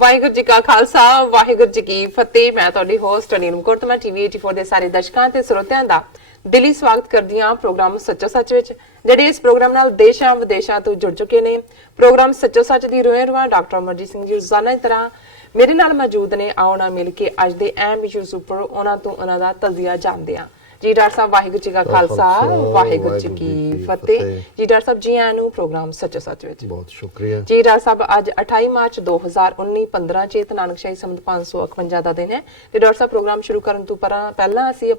ਵਾਹਿਗੁਰੂ ਜੀ ਕਾ ਖਾਲਸਾ ਵਾਹਿਗੁਰੂ ਜੀ ਕੀ ਫਤਿਹ। ਮੈਂ ਤੁਹਾਡੀ ਹੋਸਟ ਅਨੀਲ ਕੌਰ ਤੇ ਮੈਂ ਟੀਵੀ 84 ਦੇ ਸਾਰੇ ਦਰਸ਼ਕਾਂ ਤੇ ਸਰੋਤਿਆਂ ਦਾ ਦਿਲੀ ਸਵਾਗਤ ਕਰਦੀ ਹਾਂ ਪ੍ਰੋਗਰਾਮ ਸੱਚੋ ਸੱਚ ਵਿੱਚ, ਜਿਹੜੇ ਇਸ ਪ੍ਰੋਗਰਾਮ ਨਾਲ ਦੇਸ਼ਾਂ ਵਿਦੇਸ਼ਾਂ ਤੋਂ ਜੁੜ ਚੁੱਕੇ ਨੇ। ਪ੍ਰੋਗਰਾਮ ਸੱਚੋ ਸੱਚ ਦੀ ਰੋਇਰਵਾ ਡਾਕਟਰ ਅਮਰਜੀਤ ਸਿੰਘ ਜੀ ਰੋਜ਼ਾਨਾ ਦੀ ਤਰ੍ਹਾਂ ਮੇਰੇ ਨਾਲ ਮੌਜੂਦ ਨੇ। ਆਓ ਨਾ ਮਿਲ ਕੇ ਅੱਜ ਦੇ ਅਹਿਮ ਇਸ਼ੂਜ਼ ਉੱਪਰ ਉਹਨਾਂ ਤੋਂ ਉਹਨਾਂ ਦਾ ਤਜਜ਼ੀਆ ਜਾਣਦੇ ਹਾਂ। ਜੀ ਡਾਕਟਰ ਸਾਹਿਬ ਵਾਹਿਗੁਰੂ ਜੀ ਕਾ ਖਾਲਸਾ ਵਾਹਿਗੁਰੂ ਜੀ ਕੀ ਫਤਿਹ। ਜੀ ਡਾਕਟਰ ਸਾਹਿਬ ਜੀ ਆਇਆਂ ਨੂੰ ਪ੍ਰੋਗਰਾਮ ਸੱਚੋ ਸੱਚ ਵਿੱਚ। ਬਹੁਤ ਸ਼ੁਕਰੀਆ ਜੀ ਡਾਕਟਰ ਸਾਹਿਬ ਅੱਜ 28 ਮਾਰਚ 2019 15 ਚੇਤ ਨਾਨਕਸ਼ਾਹੀ ਸੰਮਤ 551 ਦਾ ਦਿਨ ਹੈ ਤੇ ਡਾਕਟਰ ਸਾਹਿਬ ਪ੍ਰੋਗਰਾਮ ਸ਼ੁਰੂ ਕਰਨ ਤੋਂ ਪਹਿਲਾਂ ਅਸੀਂ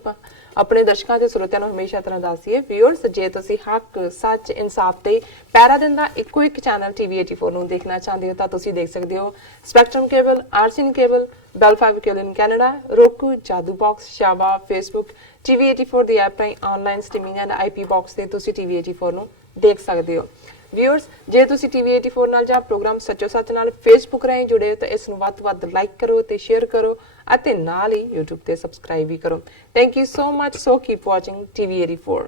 ਆਪਣੇ ਦਰਸ਼ਕਾਂ ਤੇ ਸਰੋਤਿਆਂ ਨੂੰ ਹਮੇਸ਼ਾ ਤਰ੍ਹਾਂ ਦੱਸੀਏ ਵੀਅਰਸ, ਜੇ ਤੁਸੀਂ ਹੱਕ ਸੱਚ ਇਨਸਾਫ ਤੇ ਪੈਰਾ ਦਿਨ ਦਾ ਇੱਕੋ ਇੱਕ ਚੈਨਲ ਟੀਵੀ 84 ਨੂੰ ਦੇਖਣਾ ਚਾਹੁੰਦੇ ਹੋ ਤਾਂ ਤੁਸੀਂ ਦੇਖ ਸਕਦੇ ਹੋ spectrum cable, RCN cable, Bell fibre cable in Canada, roku, Jadoo box, ਸ਼ਾਬਾ, ਫੇਸਬੁੱਕ, ਟੀਵੀ 84 ਦੀ ਐਪ ਰਾਹੀਂ online streaming and IP box ਤੇ ਤੁਸੀਂ ਟੀਵੀ 84 ਨੂੰ ਦੇਖ ਸਕਦੇ ਹੋ। ਵੀਅਰਸ, ਜੇ ਤੁਸੀਂ ਟੀਵੀ 84 ਨਾਲ ਜਾਂ ਪ੍ਰੋਗਰਾਮ ਸੱਚੋ ਸੱਚ ਨਾਲ ਫੇਸਬੁੱਕ ਰਾਹੀਂ ਜੁੜੇ ਹੋ ਤਾਂ ਇਸ ਨੂੰ ਵੱਧ ਤੋਂ ਵੱਧ ਲਾਈਕ ਕਰੋ ਤੇ ਸ਼ੇਅਰ ਕਰੋ ਅਤੇ ਨਾਲ ਹੀ YouTube ਤੇ ਸਬਸਕ੍ਰਾਈਬ ਵੀ ਕਰੋ। Thank you so much. So keep watching TV 84।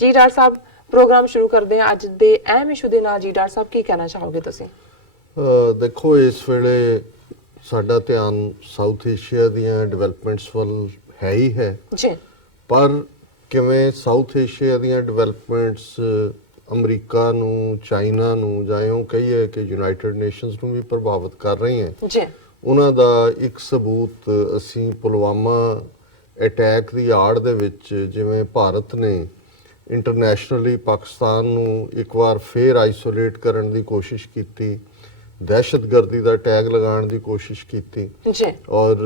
ਜੀ ਡਾਕਟਰ ਸਾਹਿਬ ਪ੍ਰੋਗਰਾਮ ਸ਼ੁਰੂ ਕਰਦੇ ਹਾਂ ਅੱਜ ਦੇ ਅਹਿਮ ਇਸ਼ੂ ਦੇ ਨਾਲ। ਜੀ ਡਾਕਟਰ ਸਾਹਿਬ ਕੀ ਕਹਿਣਾ ਚਾਹੋਗੇ ਤੁਸੀਂ? ਦੇਖੋ, ਇਸ ਵੇਲੇ ਸਾਡਾ ਧਿਆਨ ਸਾਊਥ ਏਸ਼ੀਆ ਦੀਆਂ ਡਿਵੈਲਪਮੈਂਟਸ ਵੱਲ ਹੈ ਹੀ ਹੈ ਜੀ, ਪਰ ਕਿਵੇਂ ਸਾਊਥ ਏਸ਼ੀਆ ਦੀਆਂ ਡਿਵੈਲਪਮੈਂਟਸ ਅਮਰੀਕਾ ਨੂੰ, ਚਾਈਨਾ ਨੂੰ ਜਾਂ ਇਉਂ ਕਹੀਏ ਕਿ ਯੂਨਾਈਟਿਡ ਨੇਸ਼ਨਸ ਨੂੰ ਵੀ ਪ੍ਰਭਾਵਿਤ ਕਰ ਰਹੀਆਂ ਜੀ, ਉਹਨਾਂ ਦਾ ਇੱਕ ਸਬੂਤ ਅਸੀਂ ਪੁਲਵਾਮਾ ਅਟੈਕ ਦੀ ਆੜ ਦੇ ਵਿੱਚ ਜਿਵੇਂ ਭਾਰਤ ਨੇ ਇੰਟਰਨੈਸ਼ਨਲੀ ਪਾਕਿਸਤਾਨ ਨੂੰ ਇੱਕ ਵਾਰ ਫੇਰ ਆਈਸੋਲੇਟ ਕਰਨ ਦੀ ਕੋਸ਼ਿਸ਼ ਕੀਤੀ, ਦਹਿਸ਼ਤਗਰਦੀ ਦਾ ਟੈਗ ਲਗਾਉਣ ਦੀ ਕੋਸ਼ਿਸ਼ ਕੀਤੀ ਜੀ, ਔਰ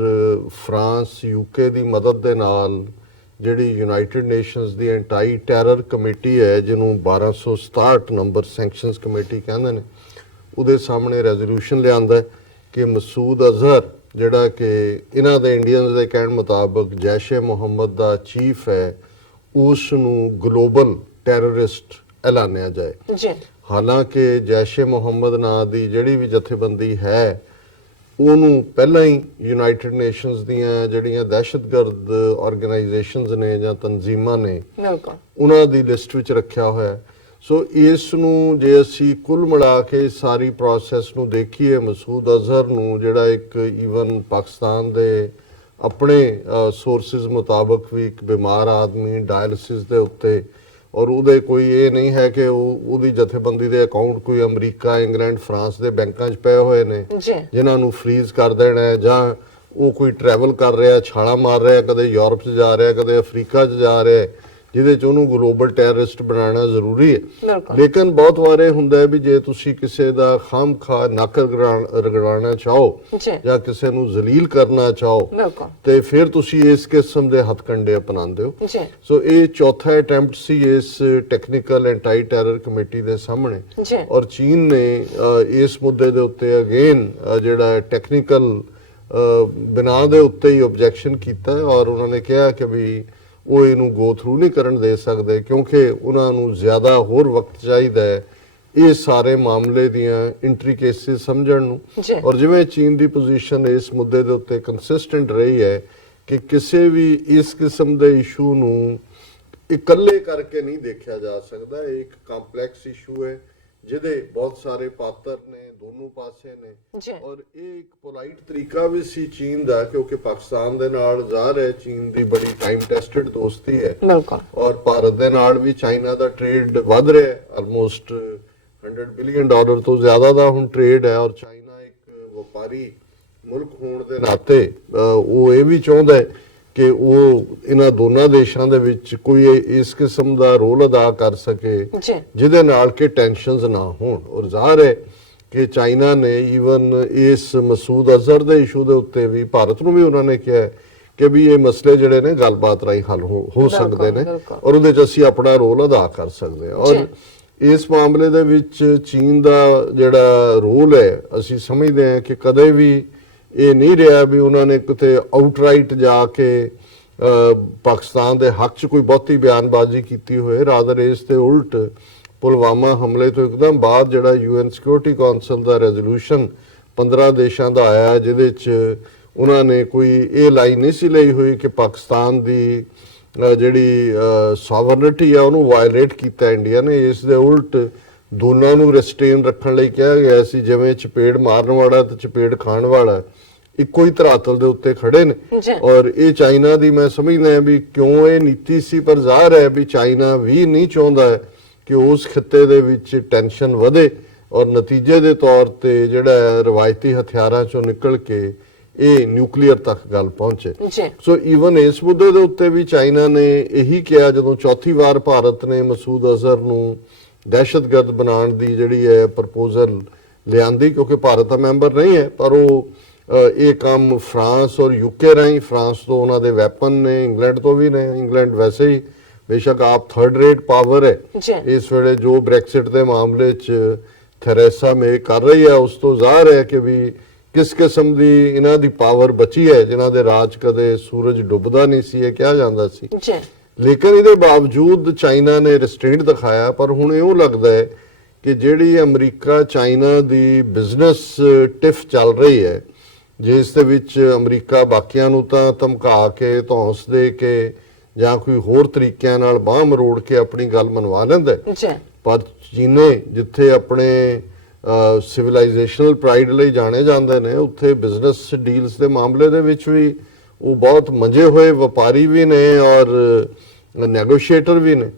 ਫਰਾਂਸ ਯੂਕੇ ਦੀ ਮਦਦ ਦੇ ਨਾਲ ਜਿਹੜੀ ਯੂਨਾਈਟਿਡ ਨੇਸ਼ਨਸ ਦੀ ਐਂਟੀ ਟੈਰਰ ਕਮੇਟੀ ਹੈ, ਜਿਹਨੂੰ 1267 ਨੰਬਰ ਸੈਂਕਸ਼ਨਸ ਕਮੇਟੀ ਕਹਿੰਦੇ ਨੇ, ਉਹਦੇ ਸਾਹਮਣੇ ਰੈਜ਼ੋਲੂਸ਼ਨ ਲਿਆਂਦਾ ਕਿ ਮਸੂਦ ਅਜ਼ਹਰ ਜਿਹੜਾ ਕਿ ਇਹਨਾਂ ਦੇ ਇੰਡੀਅਨਸ ਦੇ ਕਹਿਣ ਮੁਤਾਬਕ ਜੈਸ਼ ਏ ਮੁਹੰਮਦ ਦਾ ਚੀਫ ਹੈ, ਉਸ ਨੂੰ ਗਲੋਬਲ ਟੈਰਰਿਸਟ ਐਲਾਨਿਆ ਜਾਏ। ਜੀ, ਹਾਲਾਂਕਿ ਜੈਸ਼ ਏ ਮੁਹੰਮਦ ਨਾਂ ਦੀ ਜਿਹੜੀ ਵੀ ਜਥੇਬੰਦੀ ਹੈ ਉਹਨੂੰ ਪਹਿਲਾਂ ਹੀ ਯੂਨਾਈਟਿਡ ਨੇਸ਼ਨਸ ਦੀਆਂ ਜਿਹੜੀਆਂ ਦਹਿਸ਼ਤਗਰਦ ਆਰਗੇਨਾਈਜੇਸ਼ਨਸ ਨੇ ਜਾਂ ਤਨਜ਼ੀਮਾਂ ਨੇ ਉਹਨਾਂ ਦੀ ਲਿਸਟ ਵਿੱਚ ਰੱਖਿਆ ਹੋਇਆ। ਸੋ ਇਸ ਨੂੰ ਜੇ ਅਸੀਂ ਕੁੱਲ ਮਿਲਾ ਕੇ ਸਾਰੀ ਪ੍ਰੋਸੈਸ ਨੂੰ ਦੇਖੀਏ, ਮਸੂਦ ਅਜ਼ਹਰ ਨੂੰ ਜਿਹੜਾ ਇੱਕ ਈਵਨ ਪਾਕਿਸਤਾਨ ਦੇ ਆਪਣੇ ਸੋਰਸਿਸ ਮੁਤਾਬਕ ਵੀ ਇੱਕ ਬਿਮਾਰ ਆਦਮੀ ਡਾਇਲਿਸਿਸ ਦੇ ਉੱਤੇ, ਔਰ ਉਹਦੇ ਕੋਈ ਇਹ ਨਹੀਂ ਹੈ ਕਿ ਉਹਦੀ ਜਥੇਬੰਦੀ ਦੇ ਅਕਾਊਂਟ ਕੋਈ ਅਮਰੀਕਾ, ਇੰਗਲੈਂਡ, ਫਰਾਂਸ ਦੇ ਬੈਂਕਾਂ 'ਚ ਪਏ ਹੋਏ ਨੇ ਜਿਨ੍ਹਾਂ ਨੂੰ ਫਰੀਜ਼ ਕਰ ਦੇਣਾ ਹੈ, ਜਾਂ ਉਹ ਕੋਈ ਟਰੈਵਲ ਕਰ ਰਿਹਾ, ਛਾਲਾ ਮਾਰ ਰਿਹਾ, ਕਦੇ ਯੂਰਪ 'ਚ ਜਾ ਰਿਹਾ, ਕਦੇ ਅਫਰੀਕਾ 'ਚ ਜਾ ਰਿਹਾ, ਜਿਹਦੇ 'ਚ ਉਹਨੂੰ ਗਲੋਬਲ ਟੈਰਰਿਸਟ ਬਣਾਉਣਾ ਜ਼ਰੂਰੀ ਹੈ। ਲੇਕਿਨ ਬਹੁਤ ਵਾਰੇ ਹੁੰਦਾ ਹੈ ਵੀ ਜੇ ਤੁਸੀਂ ਕਿਸੇ ਦਾ ਖਾਮਖਾ ਨੱਕ ਰਗੜਾਉਣਾ ਚਾਹੋ ਜਾਂ ਕਿਸੇ ਨੂੰ ਜ਼ਲੀਲ ਕਰਨਾ ਚਾਹੋ ਤੇ ਫਿਰ ਤੁਸੀਂ ਇਸ ਕਿਸਮ ਦੇ ਹੱਥਕੰਡੇ ਅਪਣਾਉਂਦੇ ਹੋ। ਸੋ ਇਹ ਚੌਥਾ ਅਟੈਂਪਟ ਸੀ ਇਸ ਟੈਕਨੀਕਲ ਐਂਟੀ ਟੈਰਰ ਕਮੇਟੀ ਦੇ ਸਾਹਮਣੇ, ਔਰ ਚੀਨ ਨੇ ਇਸ ਮੁੱਦੇ ਦੇ ਉੱਤੇ ਅਗੇਨ ਜਿਹੜਾ ਟੈਕਨੀਕਲ ਬਿਨਾਂ ਦੇ ਉੱਤੇ ਹੀ ਆਬਜੈਕਸ਼ਨ ਕੀਤਾ ਔਰ ਉਹਨਾਂ ਨੇ ਕਿਹਾ ਕਿ ਵੀ ਉਹ ਇਹਨੂੰ ਗੋ ਥਰੂ ਨਹੀਂ ਕਰਨ ਦੇ ਸਕਦੇ ਕਿਉਂਕਿ ਉਹਨਾਂ ਨੂੰ ਜ਼ਿਆਦਾ ਹੋਰ ਵਕਤ ਚਾਹੀਦਾ ਹੈ ਇਹ ਸਾਰੇ ਮਾਮਲੇ ਦੀਆਂ ਇੰਟਰੀਕੇਸਿਸ ਸਮਝਣ ਨੂੰ। ਔਰ ਜਿਵੇਂ ਚੀਨ ਦੀ ਪੋਜੀਸ਼ਨ ਇਸ ਮੁੱਦੇ ਦੇ ਉੱਤੇ ਕੰਸਿਸਟੈਂਟ ਰਹੀ ਹੈ ਕਿ ਕਿਸੇ ਵੀ ਇਸ ਕਿਸਮ ਦੇ ਇਸ਼ੂ ਨੂੰ ਇਕੱਲੇ ਕਰਕੇ ਨਹੀਂ ਦੇਖਿਆ ਜਾ ਸਕਦਾ, ਇਹ ਇੱਕ ਕੰਪਲੈਕਸ ਇਸ਼ੂ ਹੈ ਜਿਹਦੇ ਬਹੁਤ ਸਾਰੇ ਪਾਤਰ ਨੇ, ਦੋਨੋਂ ਪਾਸੇ ਨੇ, ਔਰ ਇਹ ਇੱਕ ਪੋਲਾਈਟ ਤਰੀਕਾ ਵੀ ਸੀ ਚੀਨ ਦਾ ਕਿਉਂਕਿ ਪਾਕਿਸਤਾਨ ਦੇ ਨਾਲ ਜ਼ਾਹਰ ਹੈ ਚੀਨ ਦੀ ਬੜੀ ਟਾਈਮ ਟੈਸਟਡ ਦੋਸਤੀ ਹੈ ਔਰ ਭਾਰਤ ਦੇ ਨਾਲ ਵੀ ਚਾਈਨਾ ਦਾ ਟ੍ਰੇਡ ਵੱਧ ਰਿਹਾ ਹੈ, ਆਲਮੋਸਟ $100 ਬਿਲੀਅਨ ਤੋਂ ਜ਼ਿਆਦਾ ਦਾ ਹੁਣ ਟ੍ਰੇਡ ਹੈ ਔਰ ਚਾਈਨਾ ਇੱਕ ਵਪਾਰੀ ਮੁਲਕ ਹੋਣ ਦੇ ਨਾਤੇ ਉਹ ਇਹ ਵੀ ਚਾਹੁੰਦਾ ਹੈ ਕਿ ਉਹ ਇਹਨਾਂ ਦੋਨਾਂ ਦੇਸ਼ਾਂ ਦੇ ਵਿੱਚ ਕੋਈ ਇਸ ਕਿਸਮ ਦਾ ਰੋਲ ਅਦਾ ਕਰ ਸਕੇ ਜਿਹਦੇ ਨਾਲ ਕਿ ਟੈਨਸ਼ਨਸ ਨਾ ਹੋਣ। ਔਰ ਜ਼ਾਹਰ ਹੈ ਕਿ ਚਾਈਨਾ ਨੇ ਈਵਨ ਇਸ ਮਸੂਦ ਅਜ਼ਹਰ ਦੇ ਇਸ਼ੂ ਦੇ ਉੱਤੇ ਵੀ ਭਾਰਤ ਨੂੰ ਵੀ ਉਹਨਾਂ ਨੇ ਕਿਹਾ ਕਿ ਵੀ ਇਹ ਮਸਲੇ ਜਿਹੜੇ ਨੇ ਗੱਲਬਾਤ ਰਾਹੀਂ ਹੱਲ ਹੋ ਸਕਦੇ ਨੇ ਔਰ ਉਹਦੇ 'ਚ ਅਸੀਂ ਆਪਣਾ ਰੋਲ ਅਦਾ ਕਰ ਸਕਦੇ ਹਾਂ। ਔਰ ਇਸ ਮਾਮਲੇ ਦੇ ਵਿੱਚ ਚੀਨ ਦਾ ਜਿਹੜਾ ਰੋਲ ਹੈ ਅਸੀਂ ਸਮਝਦੇ ਹਾਂ ਕਿ ਕਦੇ ਵੀ ਇਹ ਨਹੀਂ ਰਿਹਾ ਵੀ ਉਹਨਾਂ ਨੇ ਕਿਤੇ ਆਊਟਰਾਈਟ ਜਾ ਕੇ ਪਾਕਿਸਤਾਨ ਦੇ ਹੱਕ 'ਚ ਕੋਈ ਬਹੁਤੀ ਬਿਆਨਬਾਜ਼ੀ ਕੀਤੀ ਹੋਏ, ਰਾਦਰ ਇਸ ਤੇ ਉਲਟ ਪੁਲਵਾਮਾ ਹਮਲੇ ਤੋਂ ਇੱਕਦਮ ਬਾਅਦ ਜਿਹੜਾ UN ਸਿਕਿਉਰਿਟੀ ਕੌਂਸਲ ਦਾ ਰੈਜ਼ੋਲੂਸ਼ਨ 15 ਦੇਸ਼ਾਂ ਦਾ ਆਇਆ ਜਿਹਦੇ 'ਚ ਉਹਨਾਂ ਨੇ ਕੋਈ ਇਹ ਲਾਈਨ ਨਹੀਂ ਸੀ ਲਈ ਹੋਈ ਕਿ ਪਾਕਿਸਤਾਨ ਦੀ ਜਿਹੜੀ ਸੋਵਰਨਿਟੀ ਆ ਉਹਨੂੰ ਵਾਇਲੇਟ ਕੀਤਾ ਇੰਡੀਆ ਨੇ। ਇਸ ਦੇ ਉਲਟ ਦੋਨਾਂ ਨੂੰ ਰਿਸਟ੍ਰੇਨ ਰੱਖਣ ਲਈ ਕਿਹਾ ਗਿਆ ਸੀ, ਜਿਵੇਂ ਚਪੇੜ ਮਾਰਨ ਵਾਲਾ ਤੇ ਚਪੇੜ ਖਾਣ ਵਾਲਾ ਇੱਕੋ ਹੀ ਧਰਾਤਲ ਦੇ ਉੱਤੇ ਖੜੇ ਨੇ। ਔਰ ਇਹ ਚਾਈਨਾ ਦੀ ਮੈਂ ਸਮਝਦਾ ਵੀ ਕਿਉਂ ਇਹ ਨੀਤੀ ਸੀ, ਪਰ ਜ਼ਾਹਰ ਹੈ ਵੀ ਚਾਈਨਾ ਵੀ ਨਹੀਂ ਚਾਹੁੰਦਾ ਕਿ ਉਸ ਖਿੱਤੇ ਦੇ ਵਿੱਚ ਟੈਨਸ਼ਨ ਵਧੇ ਔਰ ਨਤੀਜੇ ਦੇ ਤੌਰ ਤੇ ਜਿਹੜਾ ਰਵਾਇਤੀ ਹਥਿਆਰਾਂ ਚੋਂ ਨਿਕਲ ਕੇ ਇਹ ਨਿਊਕਲੀਅਰ ਤੱਕ ਗੱਲ ਪਹੁੰਚੇ। ਸੋ ਈਵਨ ਇਸ ਮੁੱਦੇ ਦੇ ਉੱਤੇ ਵੀ ਚਾਈਨਾ ਨੇ ਇਹੀ ਕਿਹਾ ਜਦੋਂ ਚੌਥੀ ਵਾਰ ਭਾਰਤ ਨੇ ਮਸੂਦ ਅਜ਼ਹਰ ਨੂੰ ਦਹਿਸ਼ਤਗਰਦ ਬਣਾਉਣ ਦੀ ਜਿਹੜੀ ਹੈ ਪ੍ਰਪੋਜ਼ਲ ਲਿਆਂਦੀ, ਕਿਉਂਕਿ ਭਾਰਤ ਦਾ ਮੈਂਬਰ ਨਹੀਂ ਹੈ, ਪਰ ਉਹ ਇਹ ਕੰਮ ਫਰਾਂਸ ਔਰ ਯੂਕੇ ਰਾਹੀਂ, ਫਰਾਂਸ ਤੋਂ ਉਹਨਾਂ ਦੇ ਵੈਪਨ ਨੇ, ਇੰਗਲੈਂਡ ਤੋਂ ਵੀ ਨੇ, ਇੰਗਲੈਂਡ ਵੈਸੇ ਹੀ ਬੇਸ਼ੱਕ ਆਪ ਥਰਡ ਰੇਟ ਪਾਵਰ ਹੈ ਇਸ ਵੇਲੇ, ਜੋ ਬ੍ਰੈਕਸਿਟ ਦੇ ਮਾਮਲੇ 'ਚ ਥੈਰੇਸਾ ਮੇ ਕਰ ਰਹੀ ਹੈ ਉਸ ਤੋਂ ਜ਼ਾਹਰ ਹੈ ਕਿ ਵੀ ਕਿਸ ਕਿਸਮ ਦੀ ਇਹਨਾਂ ਦੀ ਪਾਵਰ ਬਚੀ ਹੈ, ਜਿਨ੍ਹਾਂ ਦੇ ਰਾਜ ਕਦੇ ਸੂਰਜ ਡੁੱਬਦਾ ਨਹੀਂ ਸੀ ਇਹ ਕਿਹਾ ਜਾਂਦਾ ਸੀ। ਲੇਕਿਨ ਇਹਦੇ ਬਾਵਜੂਦ ਚਾਈਨਾ ਨੇ ਰਿਸਟ੍ਰੇਂਟ ਦਿਖਾਇਆ। ਪਰ ਹੁਣ ਇਹੋ ਲੱਗਦਾ ਹੈ ਕਿ ਜਿਹੜੀ ਅਮਰੀਕਾ ਚਾਈਨਾ ਦੀ ਬਿਜ਼ਨਸ ਟਿਫ ਚੱਲ ਰਹੀ ਹੈ, ਜਿਸ ਦੇ ਵਿੱਚ ਅਮਰੀਕਾ ਬਾਕੀਆਂ ਨੂੰ ਤਾਂ ਧਮਕਾ ਕੇ, ਧੌਂਸ ਦੇ ਕੇ ਜਾਂ ਕੋਈ ਹੋਰ ਤਰੀਕਿਆਂ ਨਾਲ ਬਾਂਹ ਮਰੋੜ ਕੇ ਆਪਣੀ ਗੱਲ ਮਨਵਾ ਲੈਂਦਾ, ਪਰ ਚੀਨੇ ਜਿੱਥੇ ਆਪਣੇ ਸਿਵਲਾਈਜੇਸ਼ਨਲ ਪ੍ਰਾਈਡ ਲਈ ਜਾਣੇ ਜਾਂਦੇ ਨੇ, ਉੱਥੇ ਬਿਜ਼ਨਸ ਡੀਲਸ ਦੇ ਮਾਮਲੇ ਦੇ ਵਿੱਚ ਵੀ ਉਹ ਬਹੁਤ ਮੰਜੇ ਹੋਏ ਵਪਾਰੀ ਵੀ ਨੇ ਔਰ ਨੈਗੋਸ਼ੀਏਟਰ ਵੀ ਨੇ।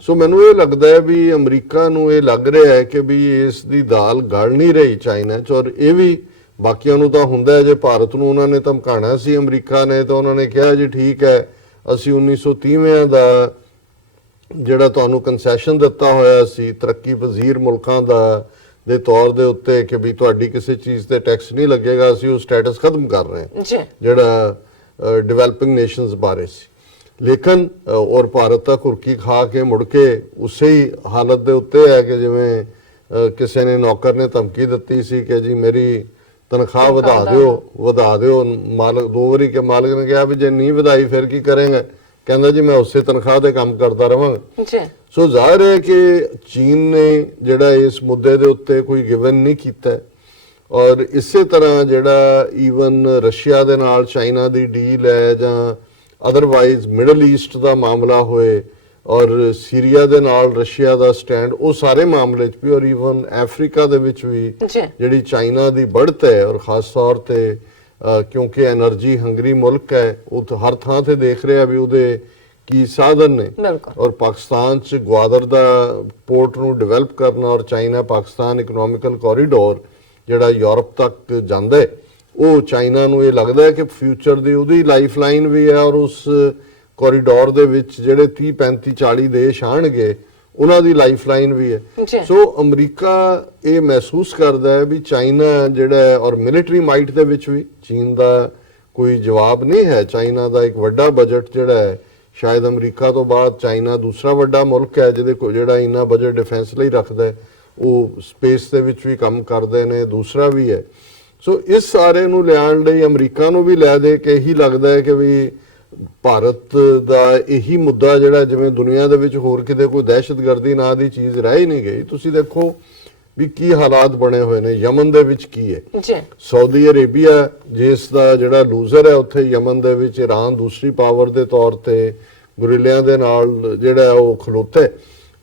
ਸੋ ਮੈਨੂੰ ਇਹ ਲੱਗਦਾ ਹੈ ਵੀ ਅਮਰੀਕਾ ਨੂੰ ਇਹ ਲੱਗ ਰਿਹਾ ਹੈ ਕਿ ਵੀ ਇਸ ਦੀ ਦਾਲ ਗਲ ਨਹੀਂ ਰਹੀ ਚਾਈਨਾ 'ਚ, ਔਰ ਇਹ ਵੀ ਬਾਕੀਆਂ ਨੂੰ ਤਾਂ ਹੁੰਦਾ ਹੈ। ਜੇ ਭਾਰਤ ਨੂੰ ਉਹਨਾਂ ਨੇ ਧਮਕਾਣਾ ਸੀ ਅਮਰੀਕਾ ਨੇ, ਤਾਂ ਉਹਨਾਂ ਨੇ ਕਿਹਾ ਜੀ ਠੀਕ ਹੈ, ਅਸੀਂ 1930 ਦਾ ਜਿਹੜਾ ਤੁਹਾਨੂੰ ਕੰਸੈਸ਼ਨ ਦਿੱਤਾ ਹੋਇਆ ਸੀ ਤਰੱਕੀ ਪਜ਼ੀਰ ਮੁਲਕਾਂ ਦਾ ਦੇ ਤੌਰ ਦੇ ਉੱਤੇ ਕਿ ਵੀ ਤੁਹਾਡੀ ਕਿਸੇ ਚੀਜ਼ ਤੇ ਟੈਕਸ ਨਹੀਂ ਲੱਗੇਗਾ, ਅਸੀਂ ਉਹ ਸਟੇਟਸ ਖਤਮ ਕਰ ਰਹੇ ਹਾਂ ਜਿਹੜਾ ਡਿਵੈਲਪਿੰਗ ਨੇਸ਼ਨਸ ਬਾਰੇ ਸੀ। ਲੇਕਿਨ ਔਰ ਭਾਰਤ ਤਾਂ ਘੁਰਕੀ ਖਾ ਕੇ ਮੁੜ ਕੇ ਉਸੇ ਹੀ ਹਾਲਤ ਦੇ ਉੱਤੇ ਹੈ ਕਿ ਜਿਵੇਂ ਕਿਸੇ ਨੇ ਨੌਕਰ ਨੇ ਧਮਕੀ ਦਿੱਤੀ ਸੀ ਕਿ ਜੀ ਮੇਰੀ ਤਨਖਾਹ ਵਧਾ ਦਿਓ। ਮਾਲਕ 2 ਵਾਰੀ ਕੇ ਮਾਲਕ ਨੇ ਕਿਹਾ ਵੀ ਜੇ ਨਹੀਂ ਵਧਾਈ ਫਿਰ ਕੀ ਕਰੇਗਾ, ਕਹਿੰਦਾ ਜੀ ਮੈਂ ਉਸੇ ਤਨਖਾਹ ਤੇ ਕੰਮ ਕਰਦਾ ਰਵਾਂਗਾ। ਸੋ ਜ਼ਾਹਿਰ ਹੈ ਕਿ ਚੀਨ ਨੇ ਜਿਹੜਾ ਇਸ ਮੁੱਦੇ ਦੇ ਉੱਤੇ ਕੋਈ ਗਿਵਨ ਨਹੀਂ ਕੀਤਾ, ਔਰ ਇਸੇ ਤਰ੍ਹਾਂ ਜਿਹੜਾ ਈਵਨ ਰਸ਼ੀਆ ਦੇ ਨਾਲ ਚਾਈਨਾ ਦੀ ਡੀਲ ਹੈ ਜਾਂ ਅਦਰਵਾਈਜ਼ ਮਿਡਲ ਈਸਟ ਦਾ ਮਾਮਲਾ ਹੋਏ ਔਰ ਸੀਰੀਆ ਦੇ ਨਾਲ ਰਸ਼ੀਆ ਦਾ ਸਟੈਂਡ, ਉਹ ਸਾਰੇ ਮਾਮਲੇ 'ਚ ਵੀ ਔਰ ਈਵਨ ਅਫਰੀਕਾ ਦੇ ਵਿੱਚ ਵੀ ਜਿਹੜੀ ਚਾਈਨਾ ਦੀ बढ़त ਹੈ, ਔਰ ਖਾਸ ਤੌਰ ਤੇ ਕਿਉਂਕਿ એનર્ਜੀ ਹੰਗਰੀ ਮੁਲਕ ਹੈ, ਉਹ ਹਰ ਥਾਂ ਤੇ ਦੇਖ ਰਿਹਾ ਵੀ ਉਹਦੇ ਕੀ ਸਾਧਨ ਨੇ। ਔਰ ਪਾਕਿਸਤਾਨ 'ਚ ਗਵਾਦਰ ਦਾ ਪੋਰਟ ਨੂੰ ਡਿਵੈਲਪ ਕਰਨਾ ਔਰ ਚਾਈਨਾ ਪਾਕਿਸਤਾਨ ਇਕਨੋਮਿਕਲ ਕੋਰੀਡੋਰ ਜਿਹੜਾ ਯੂਰਪ ਤੱਕ ਜਾਂਦਾ ਹੈ, ਉਹ ਚਾਈਨਾ ਨੂੰ ਇਹ ਲੱਗਦਾ ਹੈ ਕਿ ਫਿਊਚਰ ਦੀ ਉਹਦੀ ਲਾਈਫ ਲਾਈਨ ਵੀ ਹੈ, ਔਰ ਉਸ ਕੋਰੀਡੋਰ ਦੇ ਵਿੱਚ ਜਿਹੜੇ 30 35 40 ਦੇਸ਼ ਆਣਗੇ ਉਹਨਾਂ ਦੀ ਲਾਈਫ ਲਾਈਨ ਵੀ ਹੈ। ਸੋ ਅਮਰੀਕਾ ਇਹ ਮਹਿਸੂਸ ਕਰਦਾ ਹੈ ਵੀ ਚਾਈਨਾ ਜਿਹੜਾ ਔਰ ਮਿਲਟਰੀ ਮਾਈਟ ਦੇ ਵਿੱਚ ਵੀ ਚੀਨ ਦਾ ਕੋਈ ਜਵਾਬ ਨਹੀਂ ਹੈ। ਚਾਈਨਾ ਦਾ ਇੱਕ ਵੱਡਾ ਬਜਟ ਜਿਹੜਾ ਹੈ, ਸ਼ਾਇਦ ਅਮਰੀਕਾ ਤੋਂ ਬਾਅਦ ਚਾਈਨਾ ਦੂਸਰਾ ਵੱਡਾ ਮੁਲਕ ਹੈ ਜਿਹਦੇ ਕੋਲ ਜਿਹੜਾ ਇੰਨਾ ਬਜਟ ਡਿਫੈਂਸ ਲਈ ਰੱਖਦਾ ਹੈ, ਉਹ ਸਪੇਸ ਦੇ ਵਿੱਚ ਵੀ ਕੰਮ ਕਰਦੇ ਨੇ, ਦੂਸਰਾ ਵੀ ਹੈ। ਸੋ ਇਸ ਸਾਰੇ ਨੂੰ ਲਿਆਉਣ ਲਈ ਅਮਰੀਕਾ ਨੂੰ ਵੀ ਲੈ ਦੇ ਕੇ ਇਹੀ ਲੱਗਦਾ ਹੈ ਕਿ ਵੀ ਭਾਰਤ ਦਾ ਇਹੀ ਮੁੱਦਾ ਜਿਹੜਾ ਜਿਵੇਂ ਦੁਨੀਆ ਦੇ ਵਿੱਚ ਹੋਰ ਕਿਤੇ ਕੋਈ ਦਹਿਸ਼ਤਗਰਦੀ ਨਾਂ ਦੀ ਚੀਜ਼ ਰਹਿ ਹੀ ਨਹੀਂ ਗਈ। ਤੁਸੀਂ ਦੇਖੋ ਵੀ ਕੀ ਹਾਲਾਤ ਬਣੇ ਹੋਏ ਨੇ ਯਮਨ ਦੇ ਵਿੱਚ, ਕੀ ਹੈ ਸਾਊਦੀ ਅਰੇਬੀਆ ਜਿਸ ਦਾ ਜਿਹੜਾ ਲੂਜ਼ਰ ਹੈ ਉੱਥੇ ਯਮਨ ਦੇ ਵਿੱਚ, ਈਰਾਨ ਦੂਸਰੀ ਪਾਵਰ ਦੇ ਤੌਰ ਤੇ ਗੁਰਿਲਿਆਂ ਦੇ ਨਾਲ ਜਿਹੜਾ ਉਹ ਖਲੋਤਾ,